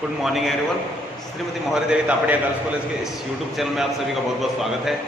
Good morning everyone. Shrimati मोहरी देवी Tapadia girls college के इस यूट्यूब चैनल में आप सभी का बहुत बहुत स्वागत है।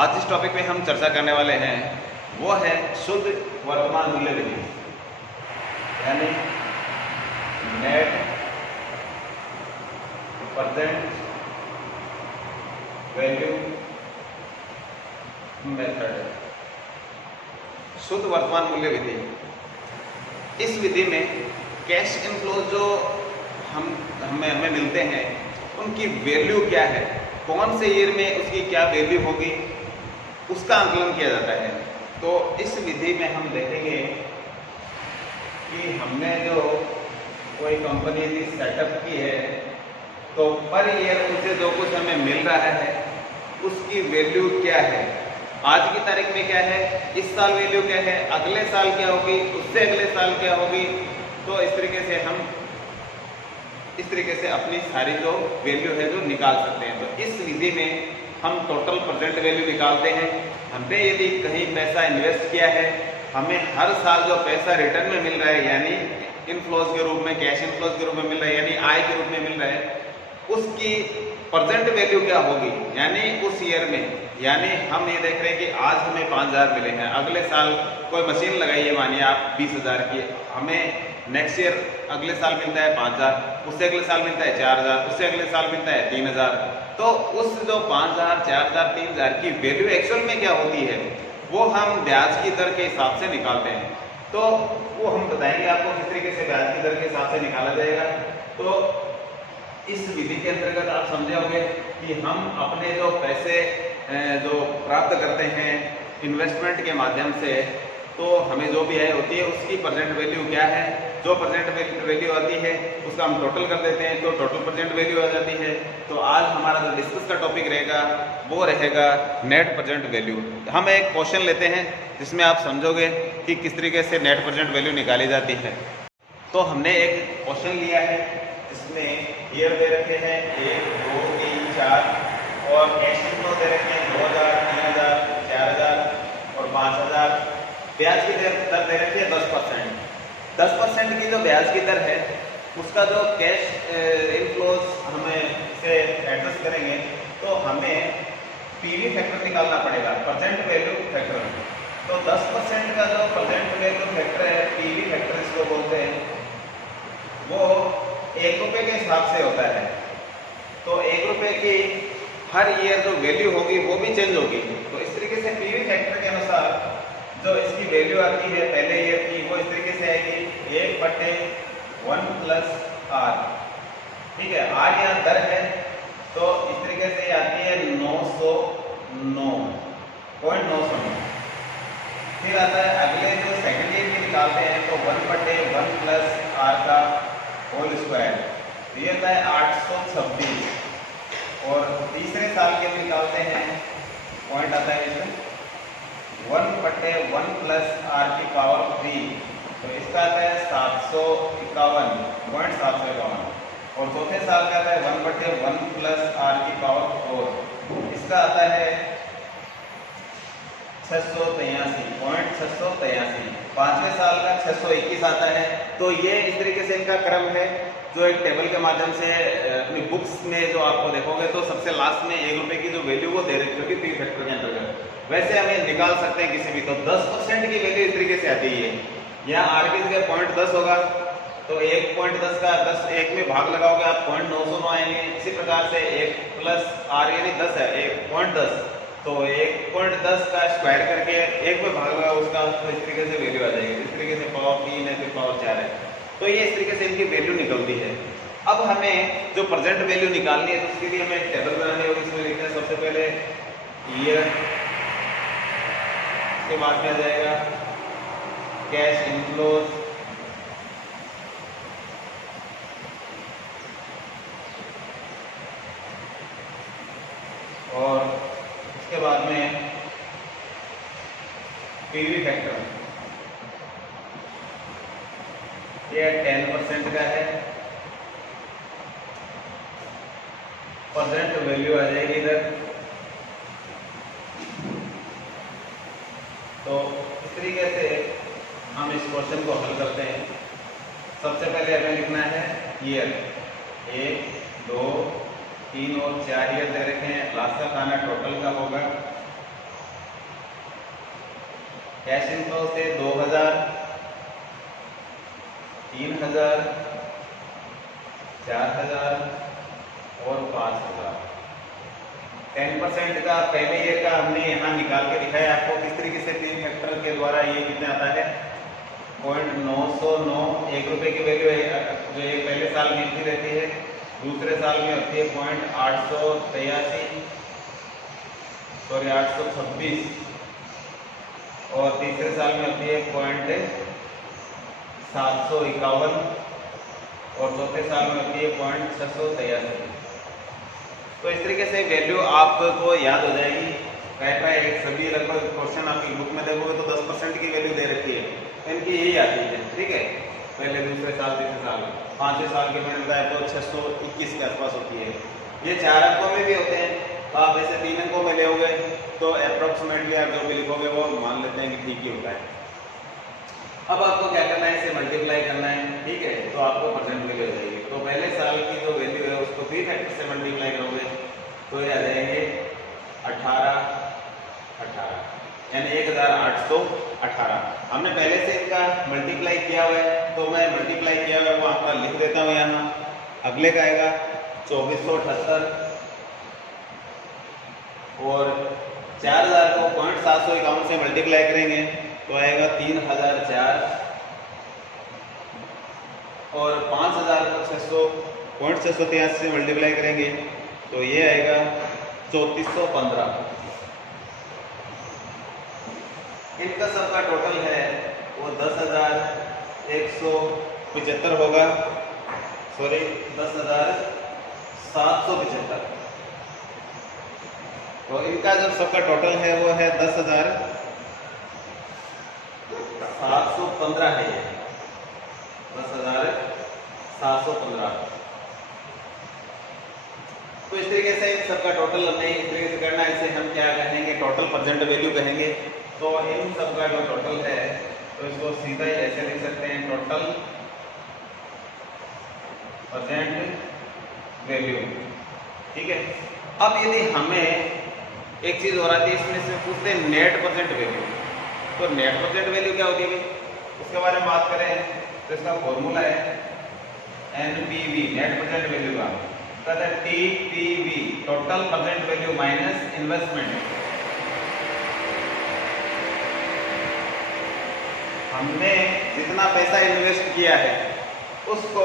आज इस टॉपिक में हम चर्चा करने वाले हैं वो है शुद्ध वर्तमान मूल्य विधि, यानी नेट प्रेजेंट वैल्यू मेथड। शुद्ध वर्तमान मूल्य विधि, इस विधि में कैश इनफ्लो जो हमें मिलते हैं उनकी वैल्यू क्या है, कौन से ईयर में उसकी क्या वैल्यू होगी, उसका आंकलन किया जाता है। तो इस विधि में हम देखेंगे कि हमने जो कोई कंपनी की सेटअप की है तो पर ईयर उनसे जो कुछ हमें मिल रहा है उसकी वैल्यू क्या है, आज की तारीख में क्या है, इस साल वैल्यू क्या है, अगले साल क्या होगी, उससे अगले साल क्या होगी। तो इस तरीके से अपनी सारी जो वैल्यू है जो निकाल सकते हैं। तो इस विधि में हम टोटल प्रेजेंट वैल्यू निकालते हैं। हमने यदि कहीं पैसा इन्वेस्ट किया है, हमें हर साल जो पैसा रिटर्न में मिल रहा है, यानी इनफ्लोज के रूप में, कैश इनफ्लोज के रूप में मिल रहा है, यानी आय के रूप में मिल रहा है, उसकी प्रेजेंट वैल्यू क्या होगी, यानी उस ईयर में। यानी हम ये देख रहे हैं कि आज हमें 5,000 मिले हैं, अगले साल कोई मशीन लगाइए, मानिए आप 20,000 की, हमें नेक्स्ट ईयर अगले साल मिलता है 5,000, उससे अगले साल मिलता है 4,000, उससे अगले साल मिलता है 3,000। तो उस जो 5,000, 4,000, 3,000 की वैल्यू एक्चुअल में क्या होती है वो हम ब्याज की दर के हिसाब से निकालते हैं। तो वो हम बताएंगे आपको किस तरीके से ब्याज की दर के हिसाब से निकाला जाएगा। तो इस विधि के अंतर्गत आप समझोगे कि हम अपने जो पैसे जो प्राप्त करते हैं इन्वेस्टमेंट के माध्यम से, तो हमें जो भी आय होती है उसकी प्रेजेंट वैल्यू क्या है। जो प्रेजेंट वैल्यू आती है उसका हम टोटल कर देते हैं, तो टोटल प्रेजेंट वैल्यू आ जाती है। तो आज हमारा जो डिस्कस का टॉपिक रहेगा वो रहेगा नेट प्रेजेंट वैल्यू। हम एक क्वेश्चन लेते हैं जिसमें आप समझोगे कि किस तरीके से नेट प्रेजेंट वैल्यू निकाली जाती है। तो हमने एक क्वेश्चन लिया है जिसमें ईयर दे रखे हैं 1, 2, 3, 4 और कैश इनफ्लो दे रखे हैं 2,000, 3,000, 4,000 और 5,000। ब्याज की दर दे रखी है 10%। 10% की जो ब्याज की दर है उसका जो कैश इनफ्लोज हमें इसे एडजस्ट करेंगे तो हमें पीवी फैक्टर निकालना पड़ेगा, प्रेजेंट वैल्यू फैक्टर। तो 10% का जो प्रेजेंट वैल्यू फैक्टर है, पीवी फैक्टर इसको बोलते हैं, वो 1 रुपये के हिसाब से होता है। तो 1 रुपये की हर ईयर जो वैल्यू होगी वो भी चेंज होगी। तो इस तरीके से पीवी फैक्टर के अनुसार जो इसकी वैल्यू आती है पहले ईयर की वो इस तरीके से आएगी 1/1 + R। ठीक है, R यहाँ दर है तो इस तरीके से आती है 909.909। फिर आता है अगले जो सेकंड ईयर की निकालते हैं तो 1/1 + R का होल स्क्वायर, ये आता है 826। और तीसरे साल के निकालते हैं, पॉइंट आता है इसमें 1/1 + R की पावर 3, तो इसका आता है 751.751। और चौथे साल का आता है 1/1 + R की पावर 4, इसका आता है 683.683। पांचवें साल का 621 आता है। तो ये इस तरीके से इनका क्रम है जो एक टेबल के माध्यम से अपनी बुक्स में जो आपको देखोगे तो सबसे लास्ट में 1 रुपये की जो वैल्यू वो दे रखी होगी पीवी फैक्टर के अंतर्गत। वैसे हमें निकाल सकते हैं किसी भी। तो 10% की वैल्यू इस तरीके से आती है, यहाँ R की जगह 0.10 होगा तो 1.10 का 10 1 में भाग लगाओगे आप 0.909 आएंगे। इसी प्रकार से 1 + R यानी 10 है, 1.10 तो 1.10 का स्क्वायर करके 1 में भाग लगाओ उसका, तो इस तरीके से वैल्यू आ जाएगी। इस तरीके से पावर 3 है, फिर पावर 4 है, तो ये इस तरीके से इनकी वैल्यू निकलती है। अब हमें जो प्रेजेंट वैल्यू निकालनी है तो उसके लिए हमें टेबल बनानी होगी। इसमें लिखते हैं सबसे पहले ईयर, उसके बाद में आ जाएगा कैश इनफ्लोज, और उसके बाद में पीवी फैक्टर, ये 10% का है, प्रेजेंट वैल्यू आ जाएगी इधर। तो इस तरीके से हम इस क्वेश्चन को हल करते हैं। सबसे पहले हमें लिखना है ईयर, 1 2 3 और 4 ईयर दे रखे हैं। लास्ट का खाना टोटल का होगा। कैश इनफ्लो से 2000, 3000, 4000 और 5000। 10% का पहले ईयर का हमने यहाँ निकाल के दिखाया आपको किस तरीके से 3 फैक्टर के द्वारा ये कितना आता है 0.909। 1 रुपये की वैल्यू जो ये पहले साल मिलती रहती है, दूसरे साल में होती है 826 और तीसरे साल में होती है 751 और चौथे साल में होती है 683। तो इस तरीके से वैल्यू आपको याद हो जाएगी। एक सभी लगभग क्वेश्चन आपकी बुक में देखोगे तो 10% की वैल्यू दे रखी है, इनकी यही आती है। ठीक है, पहले दूसरे साल तीसरे साल 5वें साल के मैंने बताया तो 621 के आसपास होती है। ये 4 अंकों में भी होते हैं, तो आप ऐसे 3 अंकों में ले तो अप्रोक्सीमेटली आप जो भी लिखोगे वो मान लेते हैं कि ठीक ही होता है। अब आपको क्या करना है, इसे मल्टीप्लाई करना है। ठीक है, तो आपको परसेंट वैल्यू हो जाएगी। तो पहले साल की जो वैल्यू है उसको 3 फैक्टर से मल्टीप्लाई करोगे तो ये आ जाएंगे 18 यानी 1818। हमने पहले से इनका मल्टीप्लाई किया हुआ है, तो मैं मल्टीप्लाई किया हुआ है वो आपका लिख देता हूँ यहाँ। अगले का आएगा 2478 और 4000 को 0.751 से मल्टीप्लाई करेंगे तो आएगा 3004 और 5000 को 0.683 से मल्टीप्लाई करेंगे तो ये आएगा 3415। इनका सबका टोटल है वो 10,175 होगा, सॉरी 10,775। तो इनका जब सबका टोटल है वो है 10,715 है, 10,715। तो इस तरीके से सबका टोटल नहीं इस तरीके से करना है, इसे हम क्या कहेंगे टोटल प्रेजेंट वैल्यू कहेंगे। तो इन सबका जो टोटल है तो इसको सीधा ही ऐसे लिख सकते हैं टोटल प्रेजेंट वैल्यू। ठीक है, अब यदि हमें एक चीज हो रही थी इसमें से पूछते हैं नेट प्रेजेंट वैल्यू। तो नेट प्रेजेंट वैल्यू क्या होती है उसके बारे में बात करें तो इसका फॉर्मूला है NPV, नेट प्रेजेंट वैल्यू का TPV, total present value minus investment. हमने जितना पैसा इन्वेस्ट किया है उसको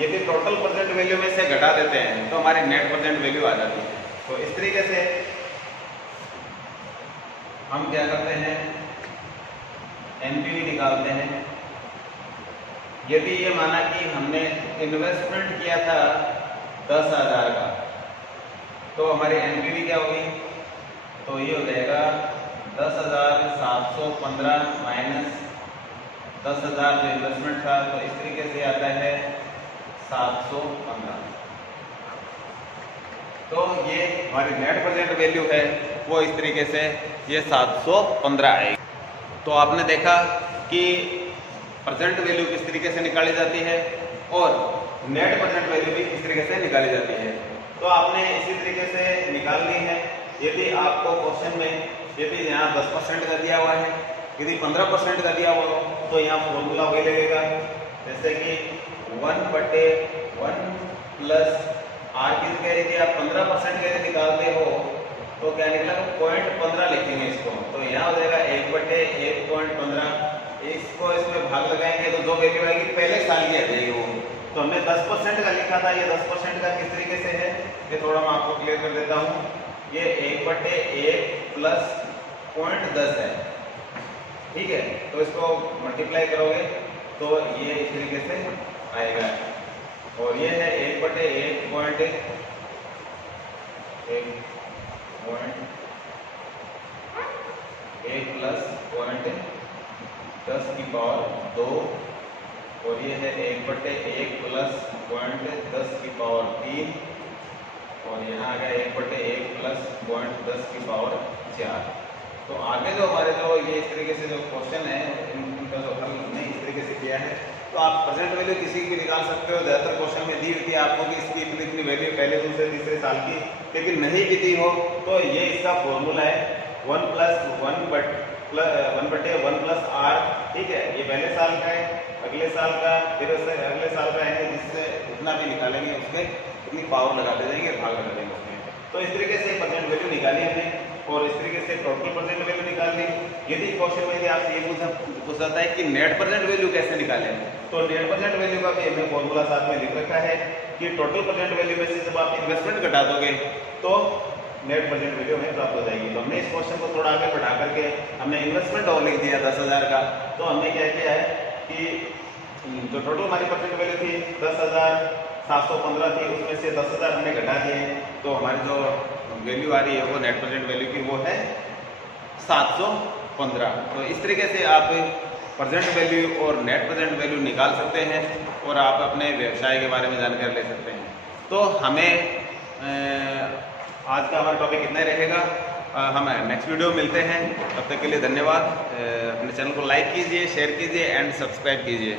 यदि टोटल प्रेजेंट वैल्यू में से घटा देते हैं तो हमारी नेट प्रेजेंट वैल्यू आ जाती है। तो इस तरीके से हम क्या करते हैं NPV निकालते हैं। यदि ये माना कि हमने इन्वेस्टमेंट किया था 10,000 का तो हमारी NPV क्या होगी, तो ये हो जाएगा 10,715 माइनस 10,000 जो इन्वेस्टमेंट था, तो इस तरीके से आता है 715। तो ये हमारी नेट प्रेजेंट वैल्यू है वो इस तरीके से ये 715 आएगी। तो आपने देखा कि प्रेजेंट वैल्यू किस तरीके से निकाली जाती है और नेट प्रेजेंट वैल्यू भी किस तरीके से निकाली जाती है। तो आपने इसी तरीके से निकालनी है। यदि आपको क्वेश्चन में यदि यहाँ 10% का दिया हुआ है, यदि 15% का दिया हुआ हो तो यहाँ फॉर्मूला वही लगेगा, जैसे कि 1/1 प्लस R की जगह यदि आप 15% के निकालते हो तो क्या निकला 0.15 लिखेंगे इसको, तो यहाँ हो जाएगा 1/1.15। इसको इसमें भाग लगाएंगे तो जो वैल्यू आएगी पहले साल की आ जाएगी वो। तो हमने 10% का लिखा था, ये 10% का किस तरीके से है ये थोड़ा मैं आपको क्लियर कर देता हूँ। ये 1/1 प्लस 0.10 है। ठीक है, तो इसको मल्टीप्लाई करोगे तो ये इस तरीके से आएगा और ये है 1/1.1 प्लस 0.10 की पावर 2 और ये है 1/1 प्लस 0.10 की पावर 3 और यहाँ आ गया 1/1 प्लस 0.10 की पावर 4। तो आगे जो हमारे जो ये इस तरीके से जो क्वेश्चन है इनका जो हल हमने इस तरीके से किया है, तो आप प्रेजेंट वैल्यू किसी की भी निकाल सकते हो। ज़्यादातर क्वेश्चन में दी हुई थी आपको कि इसकी इतनी इतनी वैल्यू पहले दूसरे तीसरे साल की, लेकिन नहीं भी दी हो तो ये इसका फॉर्मूला है 1 बटे 1 प्लस आर। ठीक है, ये पहले साल का है, अगले साल का, फिर उससे अगले साल का है, जिससे जितना भी निकालेंगे उसमें इतनी पावर लगाते जाएंगे, भाग लगा देंगे उसमें। तो इस तरीके से प्रेजेंट वैल्यू निकाली हमने और इस तरीके से टोटल प्रेजेंट वैल्यू निकाल ली। यदि क्वेश्चन में आपसे ये पूछता है कि नेट प्रेजेंट वैल्यू कैसे निकालें, तो नेट प्रेजेंट वैल्यू का भी हमने फॉर्मूला साथ में लिख रखा है कि टोटल प्रेजेंट वैल्यू में से जब आप इन्वेस्टमेंट घटा दोगे तो नेट प्रेजेंट वैल्यू हमें प्राप्त हो जाएगी। तो हमने इस क्वेश्चन को थोड़ा आगे बढ़ा करके हमने इन्वेस्टमेंट और लिख दिया 10,000 का। तो हमने क्या किया है कि जो टोटल हमारी प्रेजेंट वैल्यू थी 10,715 थी, उसमें से 10,000 हमने घटा दिए, तो हमारी जो वैल्यू आ रही है वो नेट प्रेजेंट वैल्यू की वो है 715। तो इस तरीके से आप प्रेजेंट वैल्यू और नेट प्रेजेंट वैल्यू निकाल सकते हैं और आप अपने व्यवसाय के बारे में जानकारी ले सकते हैं। तो हमें आज का हमारा टॉपिक इतना ही रहेगा। हम नेक्स्ट वीडियो में मिलते हैं, तब तक के लिए धन्यवाद। अपने चैनल को लाइक कीजिए, शेयर कीजिए एंड सब्सक्राइब कीजिए।